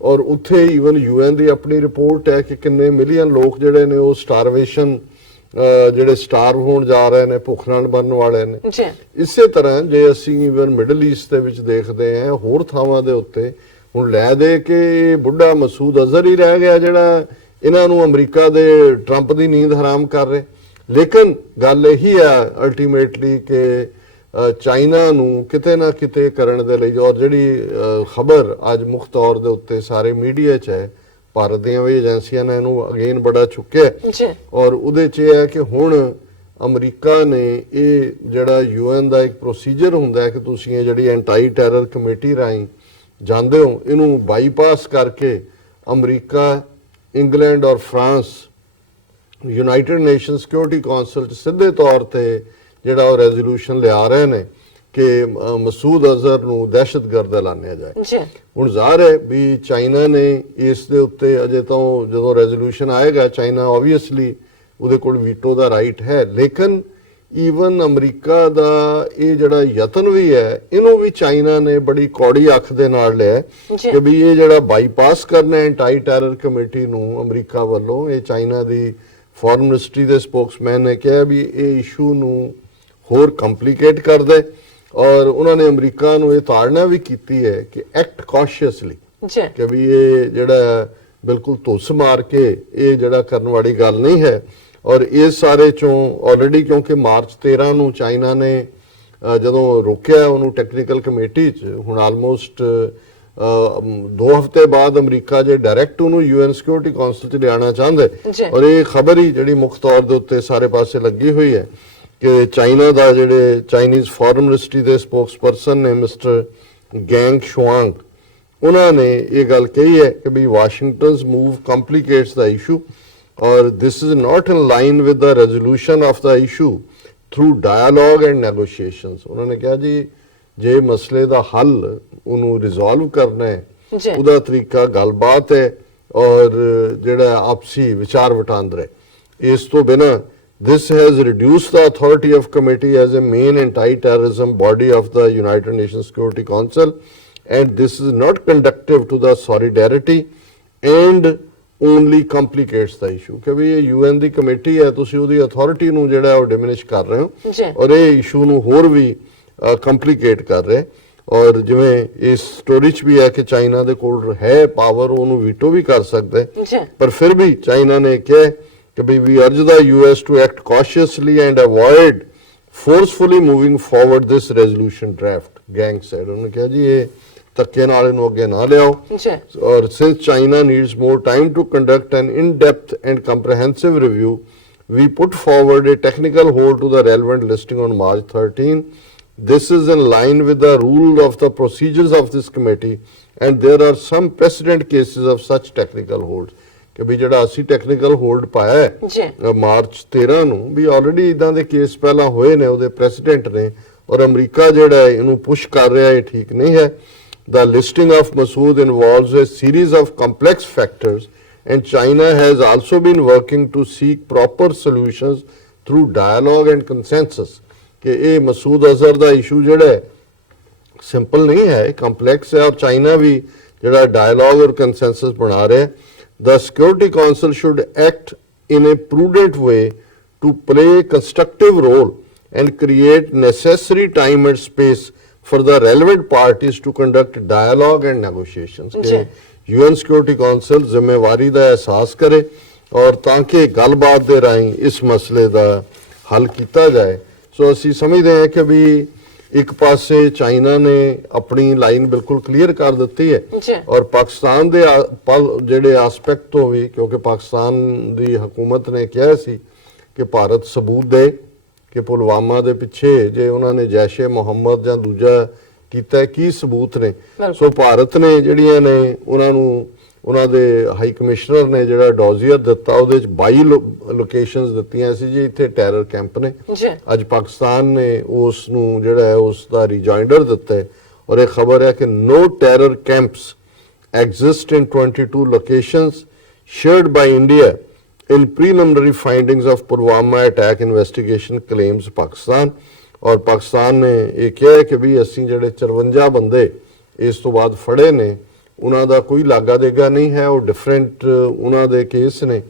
ਔਰ ਉੱਥੇ ਈਵਨ UN ਦੀ ਆਪਣੀ ਰਿਪੋਰਟ ਹੈ ਕਿ ਕਿੰਨੇ ਮਿਲੀਅਨ ਲੋਕ ਜਿਹੜੇ ਨੇ ਉਹ ਸਟਾਰਵੇਸ਼ਨ ਜਿਹੜੇ ਸਟਾਰਵ ਹੋਣ ਜਾ ਰਹੇ ਨੇ, ਭੁੱਖ ਨਾਲ ਮਰਨ ਵਾਲੇ ਨੇ। ਇਸੇ ਤਰ੍ਹਾਂ ਜੇ ਅਸੀਂ ਈਵਨ ਮਿਡਲ ਈਸਟ ਦੇ ਵਿੱਚ ਦੇਖਦੇ ਹਾਂ ਹੋਰ ਥਾਵਾਂ ਦੇ ਉੱਤੇ, ਹੁਣ ਲੈ ਦੇ ਕੇ ਬੁੱਢਾ ਮਸੂਦ ਅਜ਼ਹਰ ਹੀ ਰਹਿ ਗਿਆ ਜਿਹੜਾ ਇਹਨਾਂ ਨੂੰ ਅਮਰੀਕਾ ਦੇ ਟਰੰਪ ਦੀ ਨੀਂਦ ਹਰਾਮ ਕਰ ਰਹੇ। ਲੇਕਿਨ ਗੱਲ ਇਹੀ ਹੈ ਅਲਟੀਮੇਟਲੀ ਕਿ ਚਾਈਨਾ ਨੂੰ ਕਿਤੇ ਨਾ ਕਿਤੇ ਕਰਨ ਦੇ ਲਈ, ਔਰ ਜਿਹੜੀ ਖਬਰ ਅੱਜ ਮੁੱਖ ਤੌਰ ਦੇ ਉੱਤੇ ਸਾਰੇ ਮੀਡੀਆ 'ਚ ਹੈ, ਭਾਰਤ ਦੀਆਂ ਵੀ ਏਜੰਸੀਆਂ ਨੇ ਇਹਨੂੰ ਅਗੇਨ ਬੜਾ ਚੁੱਕਿਆ, ਔਰ ਉਹਦੇ 'ਚ ਇਹ ਹੈ ਕਿ ਹੁਣ ਅਮਰੀਕਾ ਨੇ ਇਹ ਜਿਹੜਾ UN ਦਾ ਇੱਕ ਪ੍ਰੋਸੀਜਰ ਹੁੰਦਾ ਹੈ ਕਿ ਤੁਸੀਂ ਇਹ ਜਿਹੜੀ ਐਂਟੀ ਟੈਰਰ ਕਮੇਟੀ ਰਾਹੀਂ ਜਾਂਦੇ ਹੋ, ਇਹਨੂੰ ਬਾਈਪਾਸ ਕਰਕੇ ਅਮਰੀਕਾ, ਇੰਗਲੈਂਡ ਔਰ France United nation security council 'ਚ ਸਿੱਧੇ ਤੌਰ ਤੇ ਜਿਹੜਾ ਉਹ ਰੈਜ਼ੋਲੂਸ਼ਨ ਲਿਆ ਰਹੇ ਨੇ ਕਿ ਮਸੂਦ ਅਜ਼ਹਰ ਨੂੰ ਦਹਿਸ਼ਤਗਰਦ ਐਲਾਨਿਆ ਜਾਏ। ਹੁਣ ਜ਼ਾਹਰ ਹੈ ਵੀ ਚਾਈਨਾ ਨੇ ਇਸ ਦੇ ਉੱਤੇ ਅਜੇ ਤਾਂ ਜਦੋਂ ਰੈਜ਼ੋਲੂਸ਼ਨ ਆਏਗਾ, ਚਾਈਨਾ ਆਬਵੀਅਸਲੀ ਉਹਦੇ ਕੋਲ ਵੀਟੋ ਦਾ ਰਾਈਟ ਹੈ, ਲੇਕਿਨ ਈਵਨ ਅਮਰੀਕਾ ਦਾ ਇਹ ਜਿਹੜਾ ਯਤਨ ਵੀ ਹੈ ਇਹਨੂੰ ਵੀ ਚਾਈਨਾ ਨੇ ਬੜੀ ਕੌੜੀ ਅੱਖ ਦੇ ਨਾਲ ਲਿਆ ਜੀ। ਕਿ ਵੀ ਇਹ ਜਿਹੜਾ ਬਾਈਪਾਸ ਕਰਨਾ ਐਂਟੀ ਟੈਰਰ ਕਮੇਟੀ ਨੂੰ ਅਮਰੀਕਾ ਵੱਲੋਂ, ਇਹ ਚਾਈਨਾ ਦੀ ਫੋਰਨ ਮਿਨਿਸਟਰੀ ਦੇ ਸਪੋਕਸਮੈਨ ਨੇ ਕਿਹਾ ਵੀ ਇਹ ਇਸ਼ੂ ਨੂੰ ਹੋਰ ਕੰਪਲਿਕੇਟ ਕਰ ਦੇ, ਔਰ ਉਹਨਾਂ ਨੇ ਅਮਰੀਕਾ ਨੂੰ ਇਹ ਤਾੜਨਾ ਵੀ ਕੀਤੀ ਹੈ ਕਿ ਐਕਟ ਕੌਸ਼ੀਅਸਲੀ, ਜੀ ਕਿ ਵੀ ਇਹ ਜਿਹੜਾ ਬਿਲਕੁਲ ਧੁੱਸ ਮਾਰ ਕੇ ਇਹ ਜਿਹੜਾ ਕਰਨ ਵਾਲੀ ਗੱਲ ਨਹੀਂ ਹੈ। ਔਰ ਇਸ ਸਾਰੇ ਚੋਂ ਆਲਰੇਡੀ ਕਿਉਂਕਿ ਮਾਰਚ 13 ਨੂੰ ਚਾਈਨਾ ਨੇ ਜਦੋਂ ਰੋਕਿਆ ਉਹਨੂੰ ਟੈਕਨੀਕਲ ਕਮੇਟੀ 'ਚ, ਹੁਣ ਆਲਮੋਸਟ 2 ਹਫ਼ਤੇ ਬਾਅਦ ਅਮਰੀਕਾ ਜੇ ਡਾਇਰੈਕਟ ਉਹਨੂੰ ਯੂਐਨ ਸਿਕਿਉਰਿਟੀ ਕਾਉਂਸਲ 'ਚ ਲਿਆਉਣਾ ਚਾਹੁੰਦੇ, ਜੀ। ਔਰ ਇਹ ਖਬਰ ਹੀ ਜਿਹੜੀ ਮੁੱਖ ਤੌਰ ਦੇ ਉੱਤੇ ਸਾਰੇ ਪਾਸੇ ਲੱਗੀ ਹੋਈ ਹੈ ਕਿ ਚਾਈਨਾ ਦਾ ਜਿਹੜੇ ਚਾਈਨੀਜ਼ ਫੋਰਨ ਮਿਨਿਸਟਰੀ ਦੇ ਸਪੋਕਸਪਰਸਨ ਨੇ ਮਿਸਟਰ ਗੈਂਗ ਸ਼ੁਆਂਗ, ਉਹਨਾਂ ਨੇ ਇਹ ਗੱਲ ਕਹੀ ਹੈ ਕਿ ਵੀ ਵਾਸ਼ਿੰਗਟਨਸ move ਕੰਪਲਿਕੇਟਸ the issue or this is not in line with the resolution of the issue through dialogue and negotiations. ਉਹਨਾਂ ਨੇ ਕਿਹਾ ਜੀ ਜੇ ਮਸਲੇ ਦਾ ਹੱਲ ਉਹਨੂੰ ਰਿਜ਼ੋਲਵ ਕਰਨਾ ਹੈ, ਜੀ। ਉਹਦਾ ਤਰੀਕਾ ਗੱਲਬਾਤ ਹੈ ਔਰ ਜਿਹੜਾ ਆਪਸੀ ਵਿਚਾਰ ਵਟਾਂਦਰਾ ਹੈ। ਇਸ ਤੋਂ ਬਿਨਾਂ this has reduced the authority of committee as a main anti-terrorism body of the United Nations Security Council, and this is not conducive to the solidarity and only complicates the issue ਕਿ ਵੀ ਇਹ UN ਦੀ committee ਹੈ, ਤੁਸੀਂ ਉਹਦੀ authority ਨੂੰ ਜਿਹੜਾ ਉਹ ਡਿਮਿਨਿਸ਼ ਕਰ ਰਹੇ ਹੋ ਜੀ। ਔਰ ਇਹ ਇਸ਼ੂ ਨੂੰ ਹੋਰ ਵੀ ਕੰਪਲਿਕੇਟ ਕਰ ਰਹੇ। ਔਰ ਜਿਵੇਂ ਇਸ ਸਟੋਰੀ 'ਚ ਵੀ ਹੈ ਕਿ ਚਾਈਨਾ ਦੇ ਕੋਲ ਹੈ ਪਾਵਰ, ਉਹਨੂੰ ਵੀਟੋ ਵੀ ਕਰ ਸਕਦਾ ਹੈ, ਜੀ। ਪਰ ਫਿਰ ਵੀ ਚਾਈਨਾ ਨੇ ਕਿਹਾ ਕਿ we urge the US to act cautiously and avoid forcefully moving forward this resolution draft, Gang said. ਉਹਨੇ ਕਿਹਾ ਜੀ ਇਹ ਧੱਕੇ ਨਾਲ ਇਹਨੂੰ ਅੱਗੇ ਨਾ ਲਿਆਓ, ਜੀ। ਔਰ since China needs more time to conduct an in-depth and comprehensive review, we put forward a technical hold to the relevant listing on March 13. This is in line with the rule of the procedures of this committee, and there are some precedent cases of such technical holds. ਕਿ ਵੀ ਜਿਹੜਾ ਅਸੀਂ technical hold ਪਾਇਆ ਹੈ March 13 ਨੂੰ, ਵੀ already ਇਦਾਂ ਦੇ case ਪਹਿਲਾਂ ਹੋਏ ਨੇ, ਉਹਦੇ ਪ੍ਰੈਸੀਡੈਂਟ ਨੇ, ਔਰ ਅਮਰੀਕਾ ਜਿਹੜਾ ਹੈ ਇਹਨੂੰ ਪੁਸ਼ ਕਰ ਰਿਹਾ, ਇਹ ਠੀਕ ਨਹੀਂ ਹੈ। The listing of Masood involves a series of complex factors and China has also been working to seek proper solutions through dialogue and consensus। ਕਿ ਇਹ ਮਸੂਦ ਅਜ਼ਹਰ ਦਾ ਇਸ਼ੂ ਜਿਹੜਾ ਹੈ ਸਿੰਪਲ ਨਹੀਂ ਹੈ, ਇਹ ਕੰਪਲੈਕਸ ਹੈ, ਔਰ ਚਾਈਨਾ ਵੀ ਜਿਹੜਾ ਡਾਇਲੋਗ ਔਰ ਕੰਸੈਂਸਸ ਬਣਾ ਰਿਹਾ ਹੈ। The Security Council should act in a prudent way to play a constructive role and create necessary time and space for the relevant parties to conduct dialogue and negotiations. Ji. UN Security Council ਜ਼ਿੰਮੇਵਾਰੀ ਦਾ ਅਹਿਸਾਸ ਕਰੇ ਔਰ ਤਾਂ ਕਿ ਗੱਲਬਾਤ ਦੇ ਰਾਹੀਂ ਇਸ ਮਸਲੇ ਦਾ ਹੱਲ ਕੀਤਾ ਜਾਏ। ਸੋ ਅਸੀਂ ਸਮਝਦੇ ਹਾਂ ਕਿ ਵੀ ਇੱਕ ਪਾਸੇ ਚਾਈਨਾ ਨੇ ਆਪਣੀ ਲਾਈਨ ਬਿਲਕੁਲ ਕਲੀਅਰ ਕਰ ਦਿੱਤੀ ਹੈ ਔਰ ਪਾਕਿਸਤਾਨ ਦੇ ਜਿਹੜੇ ਐਸਪੈਕਟ ਤੋਂ ਵੀ, ਕਿਉਂਕਿ ਪਾਕਿਸਤਾਨ ਦੀ ਹਕੂਮਤ ਨੇ ਕਿਹਾ ਸੀ ਕਿ ਭਾਰਤ ਸਬੂਤ ਦੇ ਕਿ ਪੁਲਵਾਮਾ ਦੇ ਪਿੱਛੇ ਜੇ ਉਹਨਾਂ ਨੇ ਜੈਸ਼ ਏ ਮੁਹੰਮਦ ਜਾਂ ਦੂਜਾ ਕੀਤਾ, ਕੀ ਸਬੂਤ ਨੇ। ਸੋ ਭਾਰਤ ਨੇ ਜਿਹੜੀਆਂ ਨੇ ਉਹਨਾਂ ਨੂੰ ਉਹਨਾਂ ਦੇ ਹਾਈ ਕਮਿਸ਼ਨਰ ਨੇ ਜਿਹੜਾ ਡੋਜ਼ੀਅਰ ਦਿੱਤਾ, ਉਹਦੇ ਚ 22 ਲੋਕੇਸ਼ਨਸ ਦਿੱਤੀਆਂ ਸੀ ਜੀ ਇੱਥੇ ਟੈਰਰ ਕੈਂਪ ਨੇ। ਅੱਜ ਪਾਕਿਸਤਾਨ ਨੇ ਉਸ ਨੂੰ ਜਿਹੜਾ ਹੈ ਉਸ ਦਾ ਰਿਜਾਈਂਡਰ ਦਿੱਤਾ ਹੈ ਔਰ ਇਹ ਖਬਰ ਹੈ ਕਿ no terror camps exist in 22 locations shared by India in preliminary findings of Pulwama attack investigation claims Pakistan। ਔਰ ਪਾਕਿਸਤਾਨ ਨੇ ਇਹ ਕਿਹਾ ਕਿ ਵੀ ਅਸੀਂ ਜਿਹੜੇ 54 ਬੰਦੇ ਇਸ ਤੋਂ ਬਾਅਦ ਫੜੇ ਨੇ ਉਹਨਾਂ ਦਾ ਕੋਈ ਲਾਗਾ ਦੇਗਾ ਨਹੀਂ ਹੈ, ਉਹ ਡਿਫਰੈਂਟ ਉਹਨਾਂ ਦੇ ਕੇਸ ਨੇ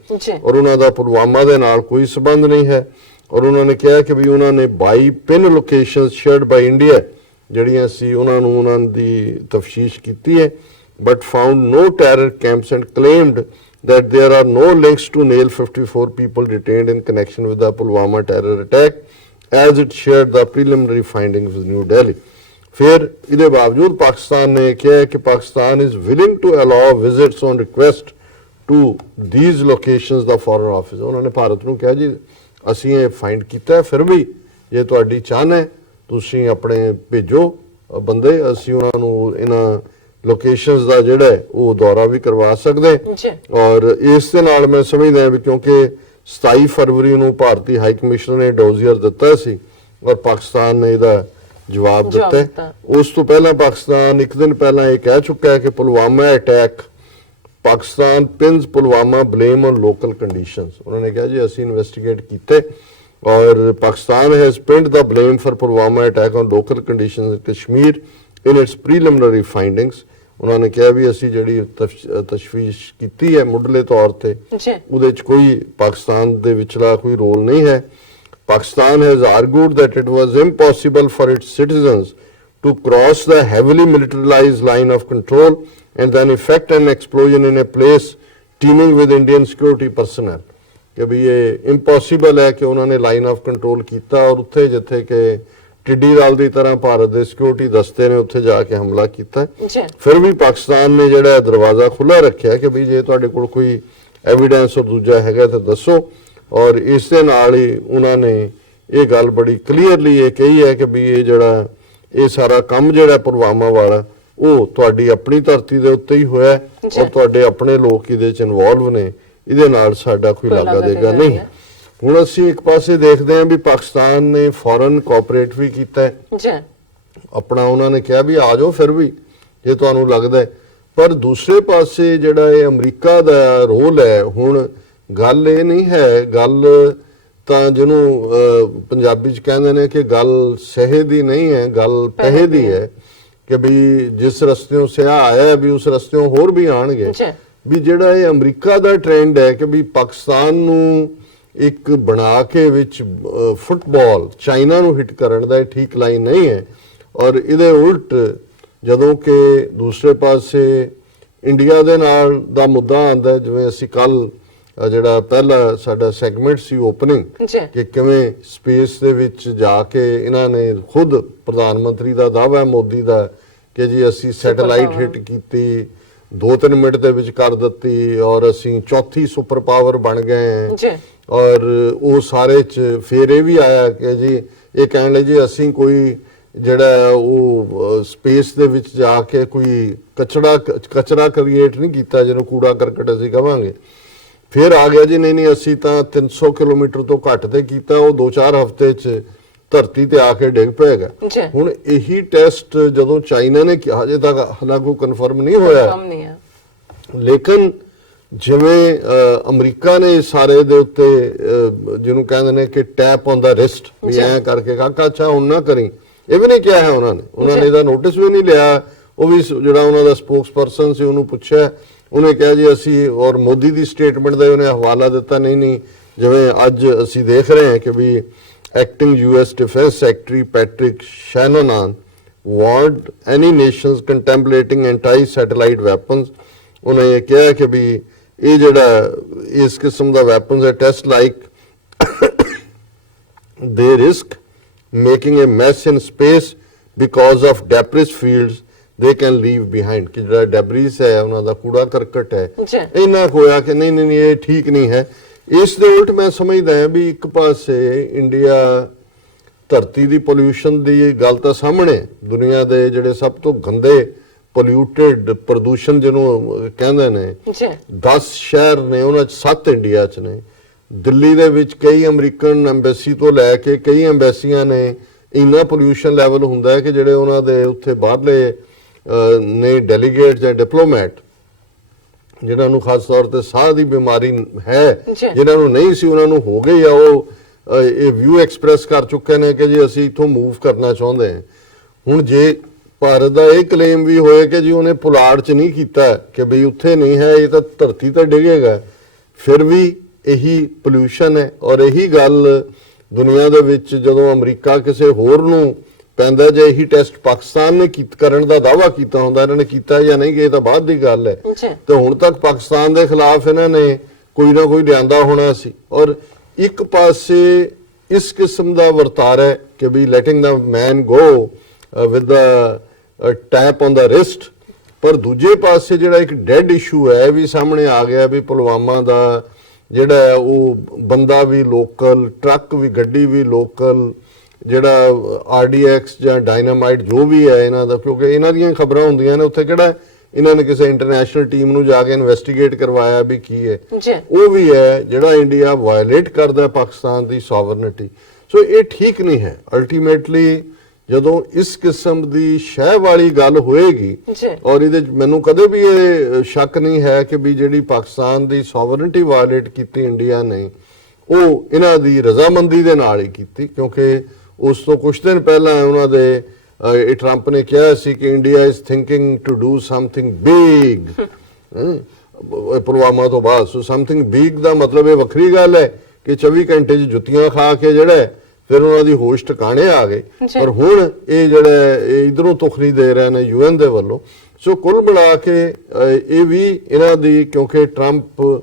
ਔਰ ਉਹਨਾਂ ਦਾ ਪੁਲਵਾਮਾ ਦੇ ਨਾਲ ਕੋਈ ਸਬੰਧ ਨਹੀਂ ਹੈ। ਔਰ ਉਹਨਾਂ ਨੇ ਕਿਹਾ ਕਿ ਵੀ ਉਹਨਾਂ ਨੇ 22 pin locations shared by India ਜਿਹੜੀਆਂ ਸੀ ਉਹਨਾਂ ਨੂੰ ਉਹਨਾਂ ਦੀ ਤਫਤੀਸ਼ ਕੀਤੀ ਹੈ, but found no terror camps and claimed that there are no links to nail 54 people detained in connection with the Pulwama terror attack as it shared the preliminary findings with New Delhi। फिर इसके बावजूद पाकिस्तान ने किया है कि Pakistan is willing to allow visits on request to these locations the foreign office। उन्होंने भारत ਨੂੰ ਕਿਹਾ ਜੀ ਅਸੀਂ ਇਹ ਫਾਈਂਡ ਕੀਤਾ ਹੈ, ਫਿਰ ਵੀ ਜੇ ਤੁਹਾਡੀ ਚਾਹਨਾ ਹੈ ਤੁਸੀਂ ਆਪਣੇ ਭੇਜੋ ਬੰਦੇ, ਅਸੀਂ ਉਹਨਾਂ ਨੂੰ ਇਹਨਾਂ ਲੋਕੇਸ਼ਨਸ ਦਾ ਜਿਹੜਾ ਉਹ ਦੌਰਾ ਵੀ ਕਰਵਾ ਸਕਦੇ। ਔਰ ਇਸ ਦੇ ਨਾਲ ਮੈਂ ਸਮਝਦਾ ਵੀ ਕਿਉਂਕਿ 27 ਫਰਵਰੀ ਨੂੰ ਭਾਰਤੀ ਹਾਈ ਕਮਿਸ਼ਨਰ ਨੇ ਡੋਜ਼ੀਅਰ ਦਿੱਤਾ ਸੀ ਔਰ ਪਾਕਿਸਤਾਨ ਨੇ ਇਹਦਾ ਜਵਾਬ ਦਿੱਤਾ। ਉਸ ਤੋਂ ਪਹਿਲਾਂ ਪਾਕਿਸਤਾਨ ਇੱਕ ਦਿਨ ਪਹਿਲਾਂ ਇਹ ਕਹਿ ਚੁੱਕਾ ਹੈ ਕਿ Pulwama attack Pakistan PIMS Pulwama blame on local conditions. ਉਹਨਾਂ ਨੇ ਕਿਹਾ ਜੀ ਅਸੀਂ ਇਨਵੈਸਟੀਗੇਟ ਕੀਤੇ और Pakistan has pinned the blame for Pulwama attack on local conditions in Kashmir in its preliminary findings। उन्होंने कहा भी ਅਸੀਂ ਜਿਹੜੀ ਤਸ਼ਵੀਸ਼ ਕੀਤੀ ਹੈ ਮੁੱਢਲੇ ਤੌਰ ਤੇ ਉਹਦੇ ਚ ਕੋਈ ਪਾਕਿਸਤਾਨ ਦੇ ਵਿਚਲਾ ਕੋਈ ਰੋਲ ਨਹੀਂ ਹੈ। Pakistan has argued that it was impossible for its citizens to cross the heavily militarized line of control and then effect an explosion in a place teeming with Indian security personnel। कि भी ये impossible है कि उन्होंने line of control किया और उत्थे जिथे कि टिड्डी दल की तरह भारत के सिक्योरिटी दस्ते ने उत्थे जाके हमला किया। फिर भी पाकिस्तान ने जिहड़ा दरवाज़ा खुला रखा कि भी जे तुहाडे कोल कोई एविडेंस और दूजा हैगा तो दसो। और इस दे नाल ही उन्होंने ये गल बड़ी क्लीयरली ये कही है कि भी ये जिहड़ा ये सारा काम जिहड़ा पुलवामा वाला वो तुहाडी अपनी धरती दे उत्ते ही होया और तुहाडे अपने लोग इहदे च इन्वॉल्व ने, इहदे नाल साडा कोई लागा देगा नहीं। ਹੁਣ ਅਸੀਂ ਇੱਕ ਪਾਸੇ ਦੇਖਦੇ ਹਾਂ ਵੀ ਪਾਕਿਸਤਾਨ ਨੇ ਫੌਰਨ ਕੋਆਪਰੇਟ ਵੀ ਕੀਤਾ ਹੈ ਆਪਣਾ, ਉਹਨਾਂ ਨੇ ਕਿਹਾ ਵੀ ਆ ਜਾਓ ਫਿਰ ਵੀ ਜੇ ਤੁਹਾਨੂੰ ਲੱਗਦਾ ਹੈ। ਪਰ ਦੂਸਰੇ ਪਾਸੇ ਜਿਹੜਾ ਇਹ ਅਮਰੀਕਾ ਦਾ ਰੋਲ ਹੈ, ਹੁਣ ਗੱਲ ਇਹ ਨਹੀਂ ਹੈ, ਗੱਲ ਤਾਂ ਜਿਹਨੂੰ ਪੰਜਾਬੀ ਚ ਕਹਿੰਦੇ ਨੇ ਕਿ ਗੱਲ ਸਹੇ ਦੀ ਨਹੀਂ ਹੈ, ਗੱਲ ਪਹਿ ਦੀ ਹੈ ਕਿ ਵੀ ਜਿਸ ਰਸਤਿਓਂ ਸਿਆਹ ਆਇਆ ਵੀ ਉਸ ਰਸਤਿਓਂ ਹੋਰ ਵੀ ਆਣਗੇ। ਵੀ ਜਿਹੜਾ ਇਹ ਅਮਰੀਕਾ ਦਾ ਟ੍ਰੈਂਡ ਹੈ ਕਿ ਵੀ ਪਾਕਿਸਤਾਨ ਨੂੰ ਇੱਕ ਬਣਾ ਕੇ ਵਿੱਚ ਫੁੱਟਬਾਲ ਚਾਈਨਾ ਨੂੰ ਹਿੱਟ ਕਰਨ ਦਾ ਇਹ ਠੀਕ ਲਾਈਨ ਨਹੀਂ ਹੈ। ਔਰ ਇਹਦੇ ਉਲਟ ਜਦੋਂ ਕਿ ਦੂਸਰੇ ਪਾਸੇ ਇੰਡੀਆ ਦੇ ਨਾਲ ਦਾ ਮੁੱਦਾ ਆਉਂਦਾ, ਜਿਵੇਂ ਅਸੀਂ ਕੱਲ ਜਿਹੜਾ ਪਹਿਲਾ ਸਾਡਾ ਸੈਗਮੈਂਟ ਸੀ ਓਪਨਿੰਗ ਕਿ ਕਿਵੇਂ ਸਪੇਸ ਦੇ ਵਿੱਚ ਜਾ ਕੇ ਇਹਨਾਂ ਨੇ ਖੁਦ ਪ੍ਰਧਾਨ ਮੰਤਰੀ ਦਾ ਦਾਅਵਾ ਹੈ ਮੋਦੀ ਦਾ ਕਿ ਜੀ ਅਸੀਂ ਸੈਟੇਲਾਈਟ ਹਿੱਟ ਕੀਤੀ 2-3 ਮਿੰਟ ਦੇ ਵਿੱਚ ਕਰ ਦਿੱਤੀ ਔਰ ਅਸੀਂ ਚੌਥੀ ਸੁਪਰ ਪਾਵਰ ਬਣ ਗਏ। ਔਰ ਉਹ ਸਾਰੇ ਚ ਫਿਰ ਇਹ ਵੀ ਆਇਆ ਕਿ ਜੀ ਇਹ ਕਹਿਣ ਲਈ ਜੀ ਅਸੀਂ ਕੋਈ ਜਿਹੜਾ ਉਹ ਸਪੇਸ ਦੇ ਵਿੱਚ ਜਾ ਕੇ ਕੋਈ ਕਚਰਾ ਕ੍ਰੀਏਟ ਨਹੀਂ ਕੀਤਾ ਜਿਹਨੂੰ ਕੂੜਾ ਕਰਕਟ ਅਸੀਂ ਕਵਾਂਗੇ। ਫਿਰ ਆ ਗਿਆ ਜੀ ਨਹੀਂ ਅਸੀਂ ਤਾਂ 300 ਕਿਲੋਮੀਟਰ ਤੋਂ ਘੱਟ ਤੇ ਕੀਤਾ, ਉਹ 2-4 ਹਫ਼ਤੇ ਚ ਧਰਤੀ ਤੇ ਆ ਕੇ ਡਿੱਗ ਪਏਗਾ। ਹੁਣ ਇਹੀ ਟੈਸਟ ਜਦੋਂ ਚਾਈਨਾ ਨੇ ਕਿਹਾ, ਹਜੇ ਤੱਕ ਹਾਲਾਂਕਿ ਕਨਫਰਮ ਨਹੀਂ ਹੋਇਆ, ਲੇਕਿਨ ਜਿਵੇਂ ਅਮਰੀਕਾ ਨੇ ਸਾਰੇ ਦੇ ਉੱਤੇ ਜਿਹਨੂੰ ਕਹਿੰਦੇ ਨੇ ਕਿ ਟੈਪ ਔਨ ਦਾ ਰਿਸਟ ਵੀ ਐਂ ਕਰਕੇ ਕਾਕਾ ਅੱਛਾ ਹੁਣ ਨਾ ਕਰੀ, ਇਹ ਵੀ ਨਹੀਂ ਕਿਹਾ ਹੈ ਉਹਨਾਂ ਨੇ ਇਹਦਾ ਨੋਟਿਸ ਵੀ ਨਹੀਂ ਲਿਆ। ਉਹ ਵੀ ਜਿਹੜਾ ਉਹਨਾਂ ਦਾ ਸਪੋਕਸਪਰਸਨ ਸੀ ਉਹਨੂੰ ਪੁੱਛਿਆ, ਉਹਨੇ ਕਿਹਾ ਜੀ ਅਸੀਂ, ਔਰ ਮੋਦੀ ਦੀ ਸਟੇਟਮੈਂਟ ਦਾ ਉਹਨੇ ਹਵਾਲਾ ਦਿੱਤਾ ਨਹੀਂ ਜਿਵੇਂ ਅੱਜ ਅਸੀਂ ਦੇਖ ਰਹੇ ਹਾਂ ਕਿ ਵੀ acting US defence secretary Patrick Shanahan warned any nations contemplating anti satellite weapons. ਉਹਨੇ ਇਹ ਕਿਹਾ ਕਿ ਵੀ ਇਹ ਜਿਹੜਾ ਇਸ ਕਿਸਮ ਦਾ ਵੈਪਨਸ ਹੈ test like the risk making a mess in space because of debris fields they can leave behind ਕਿ ਜਿਹੜਾ ਡੈਬਰਿਸ ਹੈ ਉਹਨਾਂ ਦਾ ਕੂੜਾ ਕਰਕਟ ਹੈ ਇੰਨਾ ਹੋਇਆ ਕਿ ਨਹੀਂ ਇਹ ਠੀਕ ਨਹੀਂ ਹੈ। ਇਸ ਦੇ ਉਲਟ ਮੈਂ ਸਮਝਦਾ ਹਾਂ ਵੀ ਇੱਕ ਪਾਸੇ ਇੰਡੀਆ ਧਰਤੀ ਦੀ ਪੋਲਿਊਸ਼ਨ ਦੀ ਗੱਲ ਤਾਂ ਸਾਹਮਣੇ, ਦੁਨੀਆ ਦੇ ਜਿਹੜੇ ਸਭ ਤੋਂ ਗੰਦੇ ਪੋਲਿਊਟਡ ਪ੍ਰਦੂਸ਼ਣ ਜਿਹਨੂੰ ਕਹਿੰਦੇ ਨੇ 10 ਸ਼ਹਿਰ ਨੇ, ਉਹਨਾਂ ਚ 7 ਇੰਡੀਆ ਚ ਨੇ। ਦਿੱਲੀ ਦੇ ਵਿੱਚ ਕਈ ਅਮਰੀਕਨ ਐਮਬੈਸੀ ਤੋਂ ਲੈ ਕੇ ਕਈ ਐਮਬੈਸੀਆਂ ਨੇ ਇੰਨਾ ਪੋਲਿਊਸ਼ਨ ਲੈਵਲ ਹੁੰਦਾ ਹੈ ਕਿ ਜਿਹੜੇ ਉਹਨਾਂ ਦੇ ਉੱਥੇ ਬਾਹਰਲੇ ਨੇ ਡੈਲੀਗੇਟ ਜਾਂ ਡਿਪਲੋਮੈਟ ਜਿਨ੍ਹਾਂ ਨੂੰ ਖਾਸ ਤੌਰ ਤੇ ਸਾਹ ਦੀ ਬਿਮਾਰੀ ਹੈ, ਜਿਨ੍ਹਾਂ ਨੂੰ ਨਹੀਂ ਸੀ ਉਹਨਾਂ ਨੂੰ ਹੋ ਗਈ ਆ, ਉਹ ਇਹ ਵਿਊ ਐਕਸਪ੍ਰੈਸ ਕਰ ਚੁੱਕੇ ਨੇ ਕਿ ਜੀ ਅਸੀਂ ਇੱਥੋਂ ਮੂਵ ਕਰਨਾ ਚਾਹੁੰਦੇ ਹਾਂ। ਹੁਣ ਜੇ ਭਾਰਤ ਦਾ ਇਹ ਕਲੇਮ ਵੀ ਹੋਏ ਕਿ ਜੀ ਉਹਨੇ ਪੁਲਾੜ 'ਚ ਨਹੀਂ ਕੀਤਾ ਕਿ ਬਈ ਉੱਥੇ ਨਹੀਂ ਹੈ, ਇਹ ਤਾਂ ਧਰਤੀ ਤੇ ਡਿੱਗੇਗਾ, ਫਿਰ ਵੀ ਇਹੀ ਪੋਲਿਊਸ਼ਨ ਹੈ। ਔਰ ਇਹੀ ਗੱਲ ਦੁਨੀਆ ਦੇ ਵਿੱਚ ਜਦੋਂ ਅਮਰੀਕਾ ਕਿਸੇ ਹੋਰ ਨੂੰ ਪੈਂਦਾ, ਜੇ ਇਹੀ ਟੈਸਟ ਪਾਕਿਸਤਾਨ ਨੇ ਕਰਨ ਦਾ ਦਾਅਵਾ ਕੀਤਾ ਹੁੰਦਾ, ਇਹਨਾਂ ਨੇ ਕੀਤਾ ਜਾਂ ਨਹੀਂ, ਇਹ ਤਾਂ ਬਾਅਦ ਦੀ ਗੱਲ ਹੈ। ਤੇ ਹੁਣ ਤੱਕ ਪਾਕਿਸਤਾਨ ਦੇ ਖਿਲਾਫ ਇਹਨਾਂ ਨੇ ਕੋਈ ਨਾ ਕੋਈ ਲਿਆਂਦਾ ਹੋਣਾ ਸੀ। ਔਰ ਇੱਕ ਪਾਸੇ ਇਸ ਕਿਸਮ ਦਾ ਵਰਤਾਰਾ ਹੈ ਕਿ ਵੀ letting the man go with the tap on the wrist, ਪਰ ਦੂਜੇ ਪਾਸੇ ਜਿਹੜਾ ਇੱਕ ਡੈਡ ਇਸ਼ੂ ਹੈ ਵੀ ਸਾਹਮਣੇ ਆ ਗਿਆ ਵੀ ਪੁਲਵਾਮਾ ਦਾ ਜਿਹੜਾ ਉਹ ਬੰਦਾ ਵੀ ਲੋਕਲ, ਟਰੱਕ ਵੀ, ਗੱਡੀ ਵੀ ਲੋਕਲ, ਜਿਹੜਾ RDX ਜਾਂ ਡਾਇਨਾਮਾਈਟ ਜੋ ਵੀ ਹੈ ਇਹਨਾਂ ਦਾ, ਕਿਉਂਕਿ ਇਹਨਾਂ ਦੀਆਂ ਖਬਰਾਂ ਹੁੰਦੀਆਂ ਨੇ ਉੱਥੇ ਕਿਹੜਾ ਇਹਨਾਂ ਨੇ ਕਿਸੇ ਇੰਟਰਨੈਸ਼ਨਲ ਟੀਮ ਨੂੰ ਜਾ ਕੇ ਇਨਵੈਸਟੀਗੇਟ ਕਰਵਾਇਆ ਵੀ ਕੀ ਹੈ, ਉਹ ਵੀ ਹੈ ਜਿਹੜਾ ਇੰਡੀਆ ਵਾਇਲੇਟ ਕਰਦਾ ਪਾਕਿਸਤਾਨ ਦੀ ਸੋਵਰਨਿਟੀ। ਸੋ ਇਹ ਠੀਕ ਨਹੀਂ ਹੈ। ਅਲਟੀਮੇਟਲੀ ਜਦੋਂ ਇਸ ਕਿਸਮ ਦੀ ਸ਼ਹਿ ਵਾਲੀ ਗੱਲ ਹੋਏਗੀ, ਔਰ ਇਹਦੇ ਮੈਨੂੰ ਕਦੇ ਵੀ ਇਹ ਸ਼ੱਕ ਨਹੀਂ ਹੈ ਕਿ ਵੀ ਜਿਹੜੀ ਪਾਕਿਸਤਾਨ ਦੀ ਸੋਵਰਨਿਟੀ ਵਾਇਲੇਟ ਕੀਤੀ ਇੰਡੀਆ ਨੇ, ਉਹ ਇਹਨਾਂ ਦੀ ਰਜ਼ਾਮੰਦੀ ਦੇ ਨਾਲ ਹੀ ਕੀਤੀ, ਕਿਉਂਕਿ ਉਸ ਤੋਂ ਕੁਝ ਦਿਨ ਪਹਿਲਾਂ ਉਹਨਾਂ ਦੇ ਇਹ ਟਰੰਪ ਨੇ ਕਿਹਾ ਸੀ ਕਿ India is thinking to do something big Pulwama ਤੋਂ ਬਾਅਦ। ਸੋ ਸਮਥਿੰਗ ਬਿਗ ਦਾ ਮਤਲਬ ਇਹ ਵੱਖਰੀ ਗੱਲ ਹੈ ਕਿ 24 ਘੰਟੇ 'ਚ ਜੁੱਤੀਆਂ ਖਾ ਕੇ ਜਿਹੜਾ ਫਿਰ ਉਹਨਾਂ ਦੀ ਹੋਸ਼ ਟਿਕਾਣੇ ਆ ਗਏ, ਪਰ ਹੁਣ ਇਹ ਜਿਹੜਾ ਇਹ ਇਧਰੋਂ ਤੁਖ ਨਹੀਂ ਦੇ ਰਹੇ ਨੇ UN ਦੇ ਵੱਲੋਂ। ਸੋ ਕੁੱਲ ਮਿਲਾ ਕੇ ਇਹ ਵੀ ਇਹਨਾਂ ਦੀ, ਕਿਉਂਕਿ ਟਰੰਪ